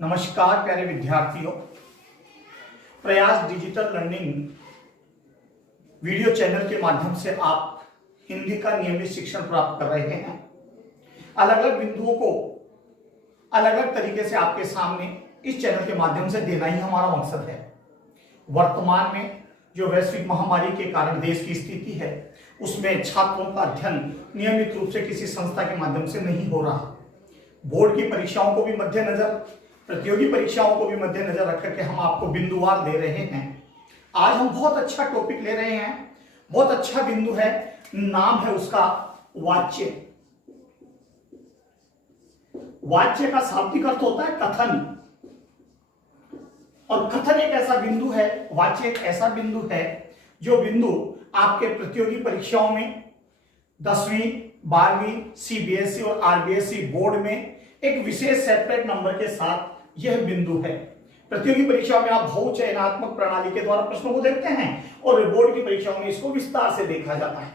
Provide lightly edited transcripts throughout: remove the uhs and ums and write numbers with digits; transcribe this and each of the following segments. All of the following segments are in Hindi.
नमस्कार प्यारे विद्यार्थियों, प्रयास डिजिटल लर्निंग वीडियो चैनल के माध्यम से आप हिंदी का नियमित शिक्षण प्राप्त कर रहे हैं। अलग अलग बिंदुओं को अलग अलग तरीके से आपके सामने इस चैनल के माध्यम से देना ही हमारा मकसद है। वर्तमान में जो वैश्विक महामारी के कारण देश की स्थिति है, उसमें छात्रों का अध्ययन नियमित रूप से किसी संस्था के माध्यम से नहीं हो रहा। बोर्ड की परीक्षाओं को भी मद्देनजर, प्रतियोगी परीक्षाओं को भी मद्देनजर रखकर के हम आपको बिंदुवार दे रहे हैं। आज हम बहुत अच्छा टॉपिक ले रहे हैं, बहुत अच्छा बिंदु है, नाम है उसका वाच्य। वाच्य का शाब्दिक अर्थ होता है कथन, और कथन एक ऐसा बिंदु है, वाच्य एक ऐसा बिंदु है जो बिंदु आपके प्रतियोगी परीक्षाओं में 10वीं 12वीं सीबीएसई और आरबीएसई बोर्ड में एक विशेष सेपरेट नंबर के साथ यह बिंदु है। प्रतियोगी परीक्षाओं में आप बहुचयनात्मक प्रणाली के द्वारा प्रश्नों को देखते हैं और बोर्ड की परीक्षाओं में इसको विस्तार से देखा जाता है।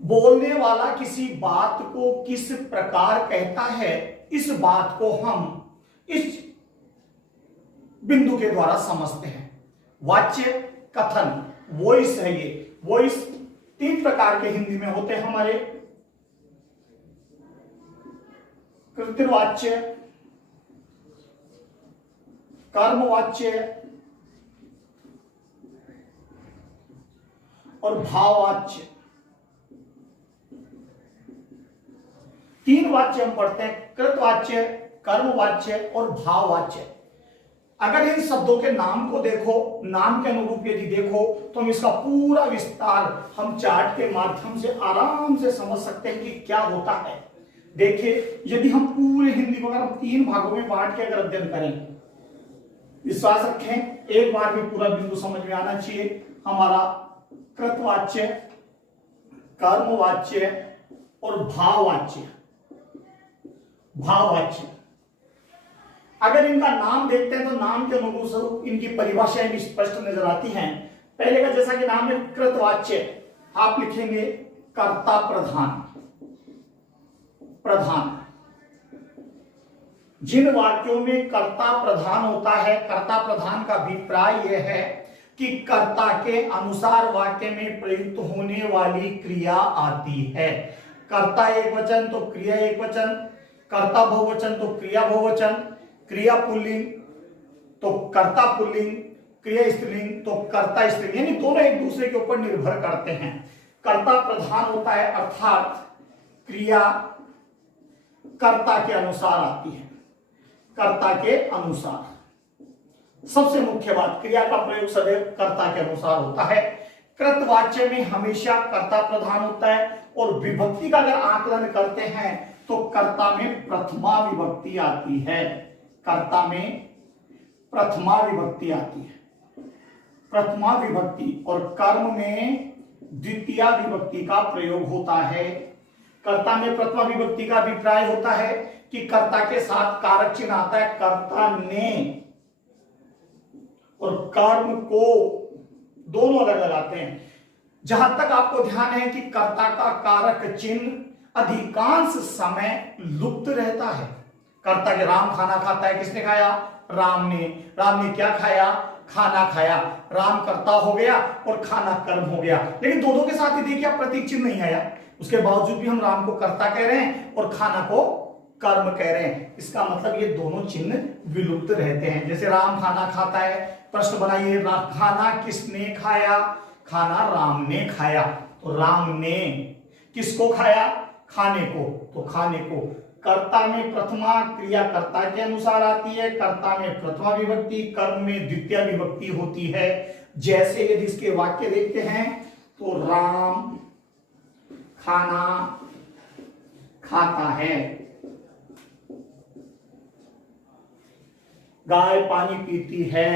बोलने वाला किसी बात को किस प्रकार कहता है, इस बात को हम इस बिंदु के द्वारा समझते हैं। वाच्य, कथन, वॉइस है ये। वॉइस 3 प्रकार के हिंदी में होते हैं हमारे, कृतवाच्य, कर्मवाच्य और भाववाच्य। 3 वाच्य हम पढ़ते हैं, कृतवाच्य, कर्मवाच्य और भाववाच्य। अगर इन शब्दों के नाम को देखो, नाम के अनुरूप यदि देखो, तो हम इसका पूरा विस्तार हम चार्ट के माध्यम से आराम से समझ सकते हैं कि क्या होता है। देखिए, यदि हम पूरे हिंदी को अगर हम 3 भागों में बांट के अगर अध्ययन करें, विश्वास रखें एक बार में पूरा बिंदु समझ में आना चाहिए। हमारा कृतवाच्य, कर्मवाच्य और भाववाच्य। भाववाच्य अगर इनका नाम देखते हैं तो नाम के अनुरूप इनकी परिभाषाएं भी स्पष्ट नजर आती हैं। पहले का जैसा कि नाम है कृतवाच्य, आप लिखेंगे कर्ता प्रधान। प्रधान, जिन वाक्यों में कर्ता प्रधान होता है, कर्ता प्रधान का अभिप्राय यह है कि कर्ता के अनुसार वाक्य में प्रयुक्त होने वाली क्रिया आती है। कर्ता एक वचन तो क्रिया एक वचन, कर्ता बहुवचन तो क्रिया बहुवचन, क्रिया पुल्लिंग तो कर्ता पुल्लिंग, क्रिया स्त्रीलिंग तो कर्ता स्त्रीलिंग, यानी दोनों एक दूसरे के ऊपर निर्भर करते हैं। कर्ता प्रधान होता है अर्थात क्रिया कर्ता के अनुसार आती है। कर्ता के अनुसार सबसे मुख्य बात, क्रिया का प्रयोग सदैव कर्ता के अनुसार होता है। कृतवाच्य में हमेशा कर्ता प्रधान होता है और विभक्ति का अगर आकलन करते हैं तो कर्ता में प्रथमा विभक्ति आती है। कर्ता में प्रथमा विभक्ति आती है, प्रथमा विभक्ति, और कर्म में द्वितीया विभक्ति का प्रयोग होता है। कर्ता में प्रथमा विभक्ति का अभिप्राय होता है कि कर्ता के साथ कारक चिन्ह आता है, कर्ता ने, और कर्म को दोनों अलग लगाते हैं। जहां तक आपको ध्यान है कि कर्ता का कारक चिन्ह अधिकांश समय लुप्त रहता है। कर्ता के राम खाना खाता है, किसने खाया? राम ने। राम ने क्या खाया? खाना खाया। राम कर्ता हो गया और खाना कर्म हो गया। लेकिन दोनों के साथ ही देखिए प्रतीक चिन्ह नहीं आया, उसके बावजूद भी हम राम को कर्ता कह रहे हैं और खाना को कर्म कह रहे हैं। इसका मतलब ये दोनों चिन्ह विलुप्त रहते हैं। जैसे राम खाना खाता है, प्रश्न बनाइए, खाना किसने खाया? खाना राम ने खाया। तो राम ने किसको खाया? खाने को। तो खाने को। कर्ता में प्रथमा क्रिया कर्ता के अनुसार आती है, कर्ता में प्रथमा विभक्ति, कर्म में द्वितीय विभक्ति होती है। जैसे यदि इसके वाक्य देखते हैं तो राम खाना खाता है, गाय पानी पीती है,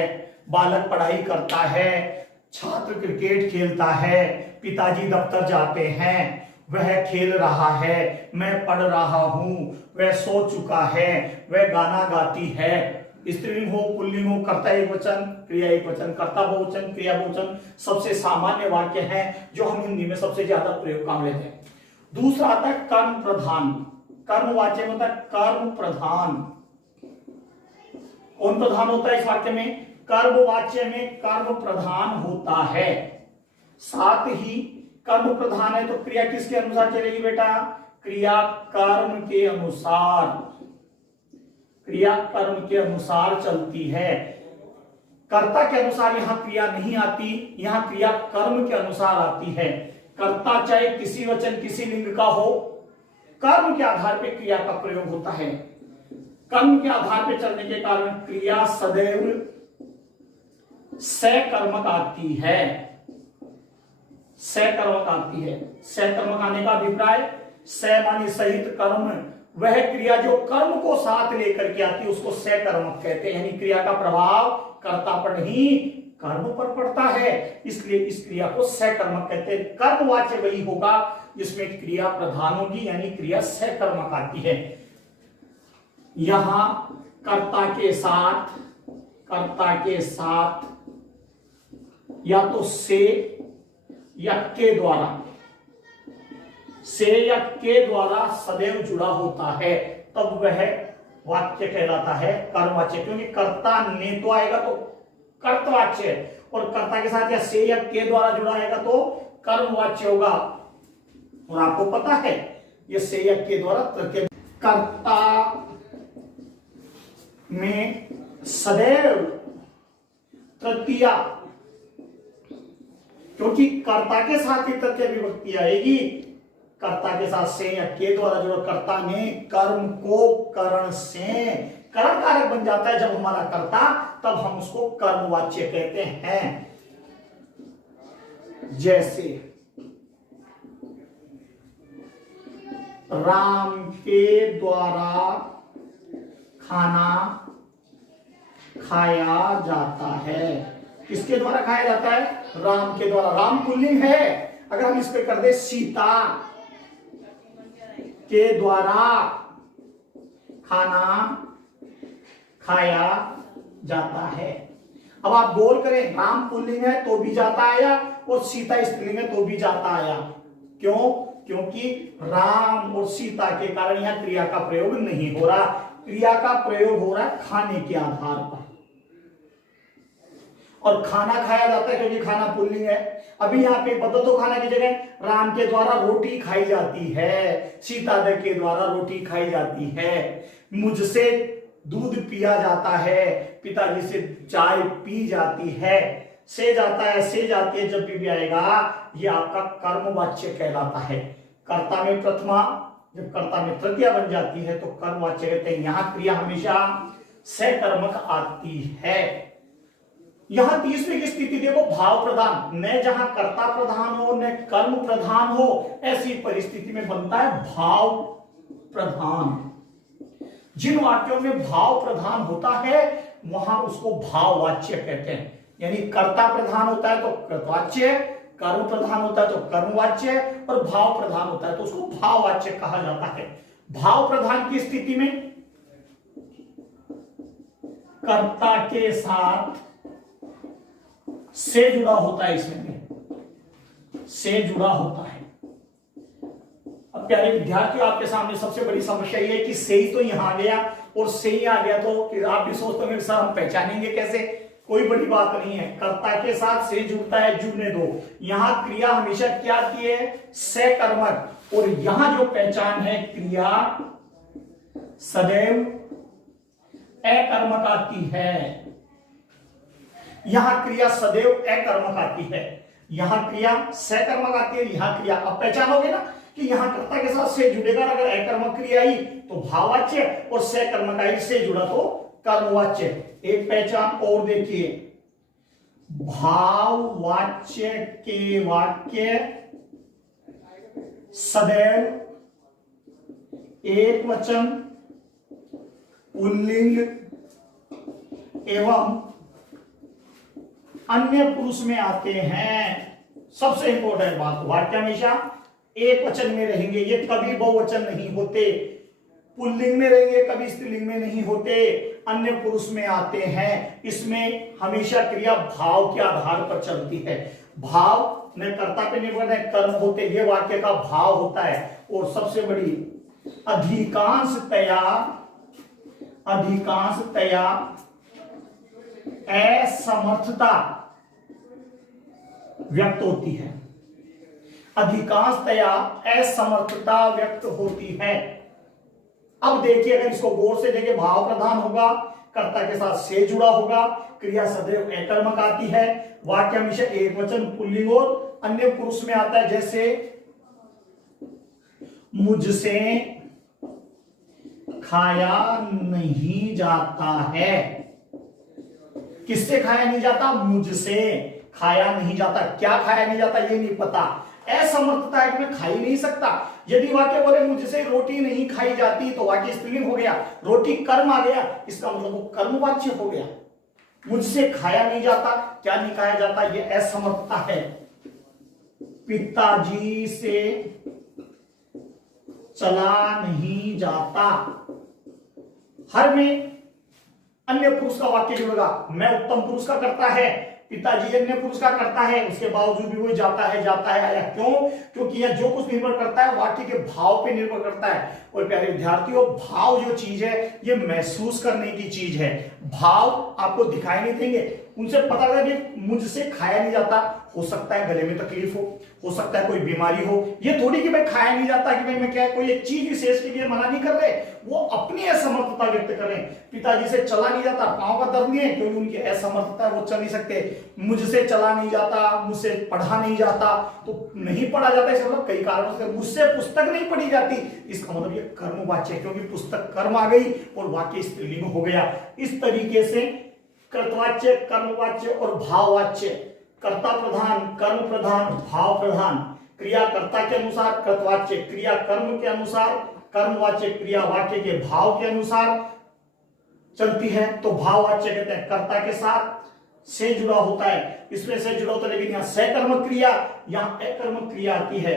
बालक पढ़ाई करता है, छात्र क्रिकेट खेलता है, पिताजी दफ्तर जाते हैं, वह खेल रहा है, मैं पढ़ रहा हूं, वह सो चुका है, वह गाना गाती है। स्त्रीलिंग हो पुल्लिंग हो, कर्ता एक वचन क्रिया एक वचन, कर्ता बहुवचन क्रिया बहुवचन सबसे सामान्य वाक्य हैं जो हम हिंदी में सबसे ज्यादा प्रयोग काम लेते हैं। दूसरा आता है कर्म प्रधान। कर्मवाच्य में होता है कर्म प्रधान। कौन प्रधान होता है इस वाक्य में? कर्म वाच्य में कर्म प्रधान होता है। साथ ही कर्म प्रधान है तो क्रिया किसके अनुसार चलेगी बेटा? क्रिया कर्म के अनुसार, क्रिया कर्म के अनुसार चलती है। कर्ता के अनुसार यहां क्रिया नहीं आती, यहां क्रिया कर्म के अनुसार आती है। कर्ता चाहे किसी वचन किसी लिंग का हो, कर्म के आधार पर क्रिया का प्रयोग होता है। कर्म के आधार पर चलने के कारण क्रिया सदैव सकर्मक आती है, सकर्मक आती है। सकर्मक आने का अभिप्राय, स मानी सहित कर्म, वह क्रिया जो कर्म को साथ लेकर के आती है उसको सकर्मक कहते हैं। यानी क्रिया का प्रभाव कर्ता पर नहीं कर्म पर पड़ता है, इसलिए इस क्रिया को सकर्मक कहते हैं। कर्मवाच्य वही होगा जिसमें क्रिया प्रधान होगी, यानी क्रिया सकर्मक आती है। यहां कर्ता के साथ या तो से या के द्वारा सदैव जुड़ा होता है, तब वह वाक्य कहलाता है कर्मवाच्य। क्योंकि कर्ता ने तो आएगा तो कर्तवाच्य, और कर्ता के साथ या से या के द्वारा जुड़ा आएगा तो कर्मवाच्य होगा। और आपको पता है ये से या के द्वारा कर्ता में सदैव तृतीया, क्योंकि कर्ता के साथ ही तृतीय विभक्ति आएगी। कर्ता के साथ से या के द्वारा जुड़ा, कर्ता ने कर्म को करण से, करण कारक बन जाता है जब हमारा कर्ता, तब हम उसको कर्मवाच्य कहते हैं। जैसे राम के द्वारा खाना खाया जाता है। किसके द्वारा खाया जाता है? राम के द्वारा। राम पुल्लिंग है, अगर हम इस पे कर दे सीता के द्वारा खाना खाया जाता है। अब आप गौर करें, राम पुल्लिंग है तो भी जाता आया और सीता स्त्रीलिंग है तो भी जाता आया। क्यों? क्योंकि राम और सीता के कारण यहां क्रिया का प्रयोग नहीं हो रहा, क्रिया का प्रयोग हो रहा है खाने के आधार पर। और खाना खाया जाता है क्योंकि खाना पुल्लिंग है। अभी यहाँ पे बदल दो, खाना की जगह राम के द्वारा रोटी खाई जाती है, सीता के द्वारा रोटी खाई जाती है। मुझसे दूध पिया जाता है, पिताजी से चाय पी जाती है। से जाता है, से जाती है, जब भी आएगा ये आपका कर्मवाच्य कहलाता है। कर्ता में प्रथमा, जब कर्ता में तृतीया बन जाती है तो कर्मवाच्य कहते हैं। यहां क्रिया हमेशा सकर्मक आती है। यहां तीसरी की स्थिति देखो, भाव प्रधान, न जहां कर्ता प्रधान हो न कर्म प्रधान हो, ऐसी परिस्थिति में बनता है भाव प्रधान। जिन वाक्यों में भाव प्रधान होता है वहां उसको भाववाच्य कहते हैं। यानी कर्ता प्रधान होता है तो कर्तवाच्य, कर्म प्रधान होता है तो कर्मवाच्य, और भाव प्रधान होता है तो उसको भाववाच्य कहा जाता है। भाव प्रधान की स्थिति में कर्ता के साथ से जुड़ा होता है, इसमें से जुड़ा होता है। अब प्यारे विद्यार्थियों, आपके सामने सबसे बड़ी समस्या यह है कि से ही तो यहां आ गया और से ही आ गया, तो कि आप भी सोचते होंगे सर हम पहचानेंगे कैसे? कोई बड़ी बात नहीं है, कर्ता के साथ से जुड़ता है, जुड़ने दो। यहां क्रिया हमेशा क्या की है? सकर्मक। और यहां जो पहचान है, क्रिया सदैव अकर्मक आती है। यहां क्रिया सदैव अकर्मक आती है, यहां क्रिया सकर्मक आती है, यहां क्रिया। अब पहचानोगे ना कि यहां कर्ता के साथ से जुड़ेगा, अगर अकर्मक क्रिया आई तो भाववाच्य, और सकर्मक आई से जुड़ा तो कर्मवाच्य। एक पहचान और देखिए, भाववाच्य के वाक्य सदैव एक वचन, पुल्लिंग एवं अन्य पुरुष में आते हैं। सबसे इंपॉर्टेंट बात, वाक्य हमेशा एक वचन में रहेंगे, ये कभी बहुवचन नहीं होते। पुल्लिंग में रहेंगे, कभी स्त्रीलिंग में नहीं होते, अन्य पुरुष में आते हैं। इसमें हमेशा क्रिया भाव के आधार पर चलती है। भाव न कर्ता पे निर्भर है, कर्म होते, ये वाक्य का भाव होता है। और सबसे बड़ी अधिकांशतया असमर्थता व्यक्त होती है, अधिकांशतया असमर्थता व्यक्त होती है। अब देखिए, अगर इसको गौर से देखिए, भाव प्रधान होगा, कर्ता के साथ से जुड़ा होगा, क्रिया सदैव एकर्मक आती है, वाक्य हमेशा एक वचन पुल्लिंग और अन्य पुरुष में आता है, जैसे मुझसे खाया नहीं जाता है। किससे खाया नहीं जाता? मुझसे खाया नहीं जाता। क्या खाया नहीं जाता ये नहीं पता, असमर्थता है कि मैं खा ही नहीं सकता। यदि वाक्य बोले मुझसे रोटी नहीं खाई जाती तो वाक्य स्त्रीलिंग हो गया, रोटी कर्म आ गया, इसका मतलब वो कर्मवाच्य हो गया। मुझसे खाया नहीं जाता, क्या नहीं खाया जाता, ये असमर्थता है। पिताजी से चला नहीं जाता, हर में अन्य पुरुष का वाक्य जुड़ेगा। मैं उत्तम पुरुष का करता है, पिताजी अन्य पुरुष का करता है, उसके बावजूद भी वो जाता है आया। क्यों? क्योंकि यह जो कुछ निर्भर करता है वाक्य के भाव पे निर्भर करता है। और प्यारे विद्यार्थियों, भाव जो चीज है ये महसूस करने की चीज है। भाव आपको दिखाई नहीं देंगे, उनसे पता लगा कि मुझसे खाया नहीं जाता, हो सकता है गले में तकलीफ हो सकता है कोई बीमारी हो। ये थोड़ी कि मैं खाया नहीं जाता कि भाई मैं क्या कोई एक चीज विशेष के लिए मना नहीं कर रहे, वो अपनी असमर्थता व्यक्त कर रहे हैं। पिताजी से चला नहीं जाता, पांव का दर्द नहीं है क्योंकि उनकी असमर्थता है, वो चल नहीं सकते। मुझसे चला नहीं जाता, मुझसे पढ़ा नहीं जाता, तो नहीं पढ़ा जाता इसका मतलब कई कारणों से। मुझसे पुस्तक नहीं पढ़ी जाती, इसका मतलब ये कर्मवाच्य है, क्योंकि पुस्तक कर्म आ गई और वाक्य स्त्रीलिंग हो गया। इस तरीके से कर्तवाच्य, कर्मवाच्य और भाववाच्य, कर्ता प्रधान, कर्म प्रधान, भाव प्रधान, क्रिया कर्ता के अनुसार कर्तवाच्य, क्रिया कर्म के अनुसार कर्मवाच्य, क्रिया वाक्य के भाव के अनुसार चलती है। तो भाववाच्य कहते हैं कर्ता के साथ से जुड़ा होता है, इसमें से जुड़ा होता है, लेकिन यहाँ सकर्मक क्रिया, यहाँ अकर्मक क्रिया आती है।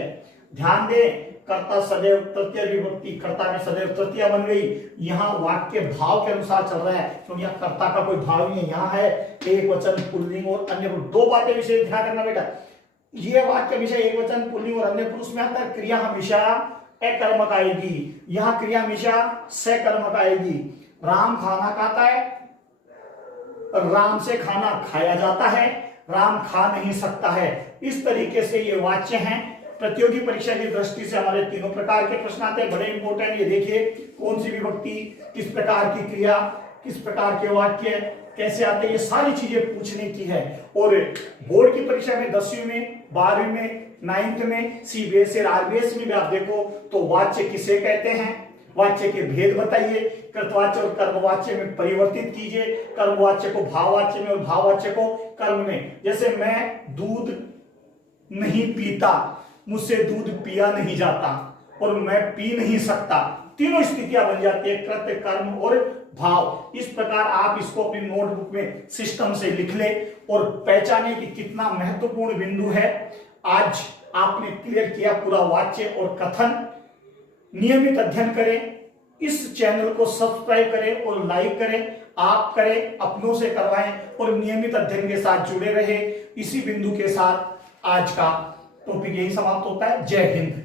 ध्यान दें, कर्ता सदैव तृतीय विभक्ति, कर्ता में सदैव तृतीया बन गई। यहाँ वाक्य भाव के अनुसार चल रहा है, क्योंकि यहाँ कर्ता का कोई भाव नहीं है। यहाँ है एक वचन पुल्लिंग और अन्य पुरुष। दो बातें विशेष ध्यान रखना बेटा, ये वाक्य हमेशा एक वचन पुल्लिंग और अन्य पुरुष में आता है, क्रिया हमेशा अकर्मक आएगी। यहाँ क्रिया हमेशा सकर्मक आएगी। राम खाना खाता है, राम से खाना खाया जाता है, राम खा नहीं सकता है। इस तरीके से ये वाच्य हैं। प्रतियोगी परीक्षा की दृष्टि से हमारे तीनों प्रकार के प्रश्न आते हैं, बड़े इंपॉर्टेंट। ये देखिए कौन सी विभक्ति, किस प्रकार की क्रिया, किस प्रकार के वाक्य कैसे आते हैं, ये सारी चीजें पूछने की है। और बोर्ड की परीक्षा में 10वीं में, 12वीं में, 9th में, सीबीएसई और आरबीएस में भी आप देखो तो वाच्य किसे कहते हैं, वाच्य के भेद बताइए, कृतवाच्य और कर्मवाच्य में परिवर्तित कीजिए, कर्मवाच्य को भाववाच्य में और भाववाच्य को कर्म में। जैसे मैं दूध नहीं पीता, मुझसे दूध पिया नहीं जाता, और मैं पी नहीं सकता, तीनों स्थितियां बन जाती है, कृत्य, कर्म और भाव। इस प्रकार आप इसको अपनी नोटबुक में सिस्टम से लिख ले और पहचाने कि कितना महत्वपूर्ण बिंदु है। आज आपने क्लियर किया पूरा वाच्य और कथन। नियमित अध्ययन करें, इस चैनल को सब्सक्राइब करें और लाइक करें, आप करें, अपनों से करवाएं और नियमित अध्ययन के साथ जुड़े रहे। इसी बिंदु के साथ आज का टॉपिक यही समाप्त होता है। जय हिंद।